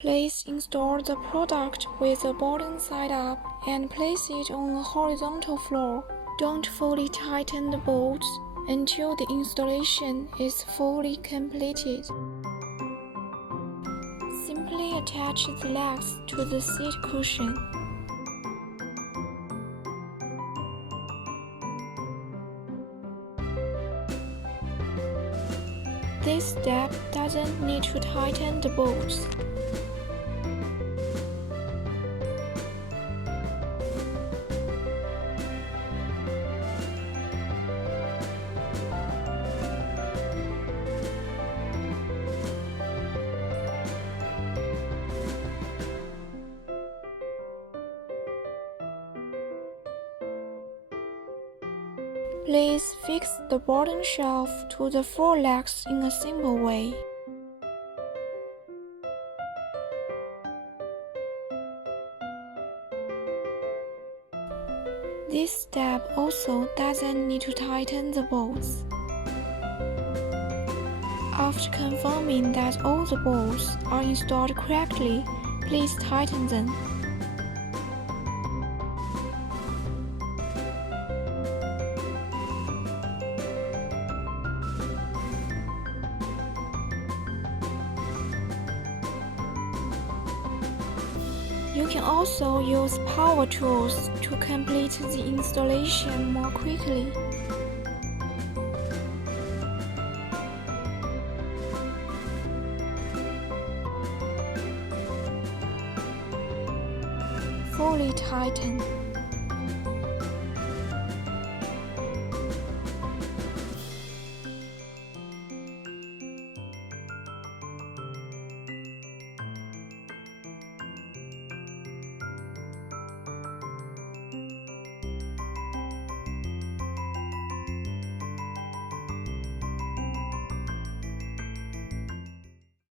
Please install the product with the bottom side up and place it on a horizontal floor. Don't fully tighten the bolts until the installation is fully completed. Simply attach the legs to the seat cushion. This step doesn't need to tighten the bolts. Please fix the bottom shelf to the four legs in a simple way. This step also doesn't need to tighten the bolts. After confirming that all the bolts are installed correctly, please tighten them. You can also use power tools to complete the installation more quickly. Fully tighten.